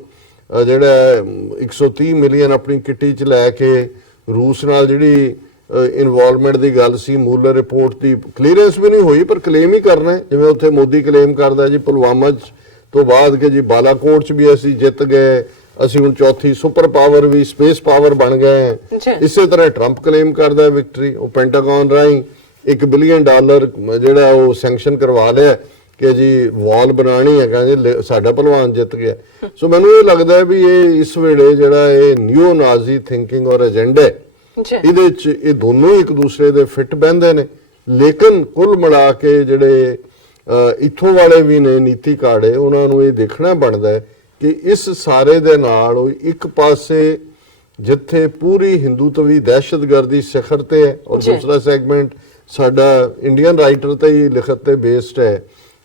ਜਿਹੜਾ 130 ਮਿਲੀਅਨ ਆਪਣੀ ਕਿੱਟੀ 'ਚ ਲੈ ਕੇ ਰੂਸ ਨਾਲ ਜਿਹੜੀ ਇਨਵੋਲਵਮੈਂਟ ਦੀ ਗੱਲ ਸੀ, ਮੂਲਰ ਰਿਪੋਰਟ ਦੀ ਕਲੀਅਰੈਂਸ ਵੀ ਨਹੀਂ ਹੋਈ ਪਰ ਕਲੇਮ ਹੀ ਕਰਨਾ ਹੈ, ਜਿਵੇਂ ਉੱਥੇ ਮੋਦੀ ਕਲੇਮ ਕਰਦਾ ਜੀ ਪੁਲਵਾਮਾ 'ਚ ਤੋਂ ਬਾਅਦ ਕਿ ਜੀ ਬਾਲਾਕੋਟ 'ਚ ਵੀ ਅਸੀਂ ਜਿੱਤ ਗਏ, ਅਸੀਂ ਹੁਣ ਚੌਥੀ ਸੁਪਰ ਪਾਵਰ ਵੀ ਸਪੇਸ ਪਾਵਰ ਬਣ ਗਏ ਹਾਂ। ਇਸੇ ਤਰ੍ਹਾਂ ਟਰੰਪ ਕਲੇਮ ਕਰਦਾ ਵਿਕਟਰੀ, ਉਹ ਪੈਂਟਾਗਨ ਰਾਹੀਂ $1 ਬਿਲੀਅਨ ਜਿਹੜਾ ਉਹ ਸੈਂਕਸ਼ਨ ਕਰਵਾ ਲਿਆ ਕਿ ਜੀ ਵਾਲ ਬਣਾਣੀ ਹੈ, ਕਹਿੰਦੇ ਸਾਡਾ ਪਹਿਲਵਾਨ ਜਿੱਤ ਗਿਆ। ਸੋ ਮੈਨੂੰ ਇਹ ਲੱਗਦਾ ਹੈ ਵੀ ਇਹ ਇਸ ਵੇਲੇ ਜਿਹੜਾ ਇਹ ਨਿਓ ਨਾਜ਼ੀ ਥਿੰਕਿੰਗ ਔਰ ਏਜੰਡਾ ਇਹਦੇ 'ਚ ਇਹ ਦੋਨੋਂ ਇੱਕ ਦੂਸਰੇ ਦੇ ਫਿੱਟ ਬਹਿੰਦੇ ਨੇ, ਲੇਕਿਨ ਕੁੱਲ ਮਿਲਾ ਕੇ ਜਿਹੜੇ ਇੱਥੋਂ ਵਾਲੇ ਵੀ ਨੇ ਨੀਤੀ ਕਾੜੇ, ਉਹਨਾਂ ਨੂੰ ਇਹ ਦੇਖਣਾ ਬਣਦਾ ਹੈ ਕਿ ਇਸ ਸਾਰੇ ਦੇ ਨਾਲ ਇੱਕ ਪਾਸੇ ਜਿੱਥੇ ਪੂਰੀ ਹਿੰਦੂਤਵੀ ਦਹਿਸ਼ਤਗਰਦੀ ਸਿਖਰ ਤੇ ਹੈ ਔਰ ਦੂਸਰਾ ਸੈਗਮੈਂਟ ਸਾਡਾ ਇੰਡੀਅਨ ਰਾਈਟਰ ਤੇ ਹੀ ਲਿਖਤ ਤੇ ਬੇਸਡ ਹੈ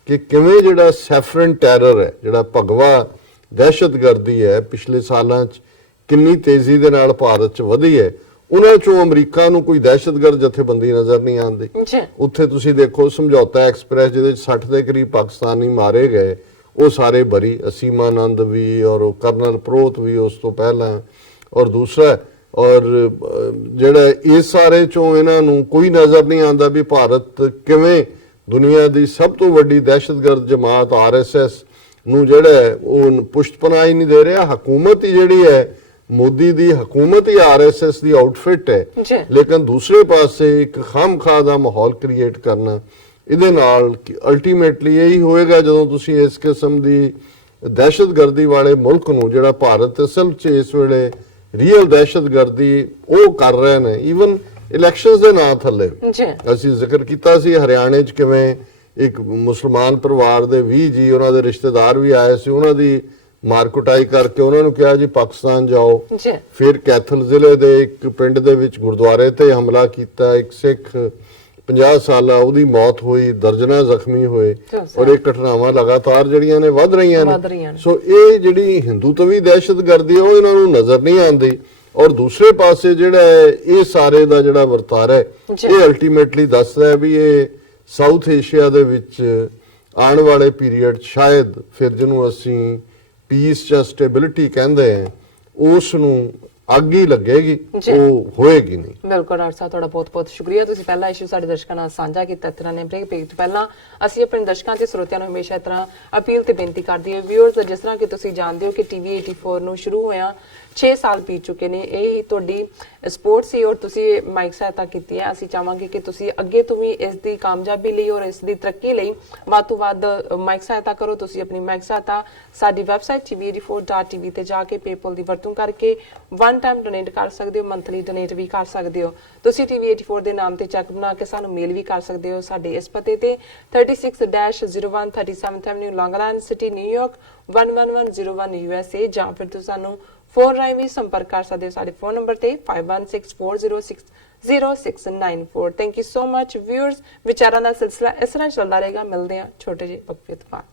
ਕਿ ਕਿਵੇਂ ਜਿਹੜਾ ਸੈਫਰਨ ਟੈਰਰ ਹੈ, ਜਿਹੜਾ ਭਗਵਾ ਦਹਿਸ਼ਤਗਰਦੀ ਹੈ, ਪਿਛਲੇ ਸਾਲਾਂ 'ਚ ਕਿੰਨੀ ਤੇਜ਼ੀ ਦੇ ਨਾਲ ਭਾਰਤ 'ਚ ਵਧੀ ਹੈ। ਉਹਨਾਂ ਚੋਂ ਅਮਰੀਕਾ ਨੂੰ ਕੋਈ ਦਹਿਸ਼ਤਗਰਦ ਜਥੇਬੰਦੀ ਨਜ਼ਰ ਨਹੀਂ ਆਉਂਦੀ। ਉੱਥੇ ਤੁਸੀਂ ਦੇਖੋ ਸਮਝੌਤਾ ਐਕਸਪ੍ਰੈਸ ਜਿਹਦੇ 'ਚ 60 ਦੇ ਕਰੀਬ ਪਾਕਿਸਤਾਨੀ ਮਾਰੇ ਗਏ, ਉਹ ਸਾਰੇ ਬਰੀ, ਅਸੀਮਾਨੰਦ ਵੀ ਔਰ ਕਰਨਲ ਪ੍ਰੋਤ ਵੀ ਉਸ ਤੋਂ ਪਹਿਲਾਂ, ਔਰ ਦੂਸਰਾ ਔਰ ਜਿਹੜਾ ਇਸ ਸਾਰੇ ਚੋਂ ਇਹਨਾਂ ਨੂੰ ਕੋਈ ਨਜ਼ਰ ਨਹੀਂ ਆਉਂਦਾ ਵੀ ਭਾਰਤ ਕਿਵੇਂ ਦੁਨੀਆ ਦੀ ਸਭ ਤੋਂ ਵੱਡੀ ਦਹਿਸ਼ਤਗਰਦ ਜਮਾਤ RSS ਨੂੰ ਜਿਹੜਾ ਉਹ ਪੁਸ਼ਤਪਨਾਹੀ ਨਹੀਂ ਦੇ ਰਿਹਾ। ਹਕੂਮਤ ਹੀ ਜਿਹੜੀ ਹੈ, ਮੋਦੀ ਦੀ ਹਕੂਮਤ ਹੀ RSS ਦੀ ਆਊਟਫਿਟ ਹੈ, ਲੇਕਿਨ ਦੂਸਰੇ ਪਾਸੇ ਇੱਕ ਖਾਮਖਾ ਦਾ ਮਾਹੌਲ ਕ੍ਰੀਏਟ ਕਰਨਾ, ਇਹਦੇ ਨਾਲ ਅਲਟੀਮੇਟਲੀ ਇਹੀ ਹੋਏਗਾ ਜਦੋਂ ਤੁਸੀਂ ਇਸ ਕਿਸਮ ਦੀ ਦਹਿਸ਼ਤਗਰਦੀ ਵਾਲੇ ਮੁਲਕ ਨੂੰ, ਜਿਹੜਾ ਭਾਰਤ ਅਸਲ 'ਚ ਇਸ ਵੇਲੇ ਰੀਅਲ ਦਹਿਸ਼ਤਗਰਦੀ ਉਹ ਕਰ ਰਹੇ ਨੇ, ਈਵਨ ਇਲੈਕਸ਼ਨਸ ਦੇ ਨਾਂ ਥੱਲੇ ਅਸੀਂ ਜ਼ਿਕਰ ਕੀਤਾ ਸੀ ਹਰਿਆਣੇ 'ਚ ਕਿਵੇਂ ਇੱਕ ਮੁਸਲਮਾਨ ਪਰਿਵਾਰ ਦੇ 20 ਜੀ ਉਹਨਾਂ ਦੇ ਰਿਸ਼ਤੇਦਾਰ ਵੀ ਆਏ ਸੀ, ਉਹਨਾਂ ਦੀ ਮਾਰ ਕੁਟਾਈ ਕਰਕੇ ਉਹਨਾਂ ਨੂੰ ਕਿਹਾ ਜੀ ਪਾਕਿਸਤਾਨ ਜਾਓ। ਫਿਰ ਕੈਥਲ ਜ਼ਿਲ੍ਹੇ ਦੇ ਇੱਕ ਪਿੰਡ ਦੇ ਵਿੱਚ ਗੁਰਦੁਆਰੇ ਤੇ ਹਮਲਾ ਕੀਤਾ, ਇੱਕ ਸਿੱਖ 50 ਸਾਲਾ ਉਹਦੀ ਮੌਤ ਹੋਈ, ਦਰਜਨਾਂ ਜ਼ਖਮੀ ਹੋਏ, ਔਰ ਇਹ ਘਟਨਾਵਾਂ ਲਗਾਤਾਰ ਜਿਹੜੀਆਂ ਨੇ ਵੱਧ ਰਹੀਆਂ ਨੇ। ਸੋ ਇਹ ਜਿਹੜੀ ਹਿੰਦੂਤਵੀ ਦਹਿਸ਼ਤਗਰਦੀ ਉਹ ਇਹਨਾਂ ਨੂੰ ਨਜ਼ਰ ਨਹੀਂ ਆਉਂਦੀ, ਔਰ ਦੂਸਰੇ ਪਾਸੇ ਜਿਹੜਾ ਇਹ ਸਾਰੇ ਦਾ ਜਿਹੜਾ ਵਰਤਾਰਾ ਹੈ ਇਹ ਅਲਟੀਮੇਟਲੀ ਦੱਸਦਾ ਹੈ ਵੀ ਇਹ ਸਾਊਥ ਏਸ਼ੀਆ ਦੇ ਵਿੱਚ ਆਉਣ ਵਾਲੇ ਪੀਰੀਅਡ ਸ਼ਾਇਦ ਫਿਰ ਜਿਹਨੂੰ ਅਸੀਂ ਪੀਸ ਜਾਂ ਸਟੇਬਿਲਿਟੀ ਕਹਿੰਦੇ ਆ ਉਸ ਨੂੰ ਅੱਗ ਹੀ ਲੱਗੇਗੀ, ਉਹ ਹੋਏਗੀ ਨਹੀਂ। ਬਿਲਕੁਲ ਡਾਕਟਰ ਸਾਹਿਬ, ਤੁਹਾਡਾ ਬਹੁਤ-ਬਹੁਤ ਸ਼ੁਕਰੀਆ। ਤੁਸੀਂ ਪਹਿਲਾ ਇਸ਼ੂ ਸਾਡੇ ਦਰਸ਼ਕਾਂ ਨਾਲ ਸਾਂਝਾ ਕੀਤਾ। ਇਸ ਤਰ੍ਹਾਂ ਨੇ ਬ੍ਰੇਕ ਤੋਂ ਪਹਿਲਾਂ ਅਸੀਂ ਆਪਣੇ ਦਰਸ਼ਕਾਂ ਤੇ ਸਰੋਤਿਆਂ ਨੂੰ ਹਮੇਸ਼ਾ ਇਸ ਤਰ੍ਹਾਂ ਅਪੀਲ ਤੇ ਬੇਨਤੀ ਕਰਦੇ ਹਾਂ ਵਿਊਅਰਸ, ਜਿਸ ਤਰ੍ਹਾਂ ਕਿ ਤੁਸੀਂ ਜਾਣਦੇ ਹੋ ਕਿ TV 84 ਨੂੰ ਸ਼ੁਰੂ ਹੋਇਆ 6 ਸਾਲ ਬੀਤ ਚੁੱਕੇ ਨੇ। ਇਹ ਤੁਹਾਡੀ ਸਪੋਰਟ ਸੀ ਔਰ ਤੁਸੀਂ ਮਾਈਕ ਸਹਾਇਤਾ ਕੀਤੀ ਹੈ। ਅਸੀਂ ਚਾਹਾਂਗੇ ਕਿ ਤੁਸੀਂ ਅੱਗੇ ਤੋਂ ਵੀ ਇਸ ਦੀ ਕਾਮਯਾਬੀ ਲਈ ਔਰ ਇਸ ਦੀ ਤਰੱਕੀ ਲਈ ਵੱਧ ਤੋਂ ਵੱਧ ਮਾਈਕ ਸਹਾਇਤਾ ਕਰੋ। ਤੁਸੀਂ ਆਪਣੀ ਮਾਈਕ ਸਹਾਇਤਾ ਸਾਡੀ ਵੈਬਸਾਈਟ tv84.tv ਤੇ ਜਾ ਕੇ ਪੇਪਲ ਦੀ ਵਰਤੋਂ ਕਰਕੇ ਵਨ ਟਾਈਮ ਡੋਨੇਟ ਕਰ ਸਕਦੇ ਹੋ, ਮੰਥਲੀ ਡੋਨੇਟ ਵੀ ਕਰ ਸਕਦੇ ਹੋ। ਤੁਸੀਂ TV84 ਦੇ ਨਾਮ ਤੇ ਚੈੱਕ ਬਣਾ ਕੇ ਸਾਨੂੰ ਮੇਲ ਵੀ ਕਰ ਸਕਦੇ ਹੋ ਸਾਡੇ ਇਸ ਪਤੇ ਤੇ 36-01 37th Avenue, Long Island City, New York 11101 USA, ਜਾਂ ਫਿਰ ਤੁਸੀਂ ਸਾਨੂੰ ਫੋਨ ਰਾਹੀਂ ਵੀ ਸੰਪਰਕ ਕਰ ਸਕਦੇ ਹੋ ਸਾਡੇ ਫੋਨ ਨੰਬਰ ਤੇ 5164060694। Thank you so much viewers. ਵਿਚਾਰਾਂ ਦਾ ਸਿਲਸਿਲਾ ਇਸ ਤਰ੍ਹਾਂ ਚੱਲਦਾ ਰਹੇਗਾ। ਮਿਲਦੇ ਹਾਂ ਛੋਟੇ ਜਿਹੇ ਵਕਫੇ ਤੋਂ ਬਾਅਦ।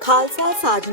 ਖਾਲਸਾ ਸਾਜਨਾ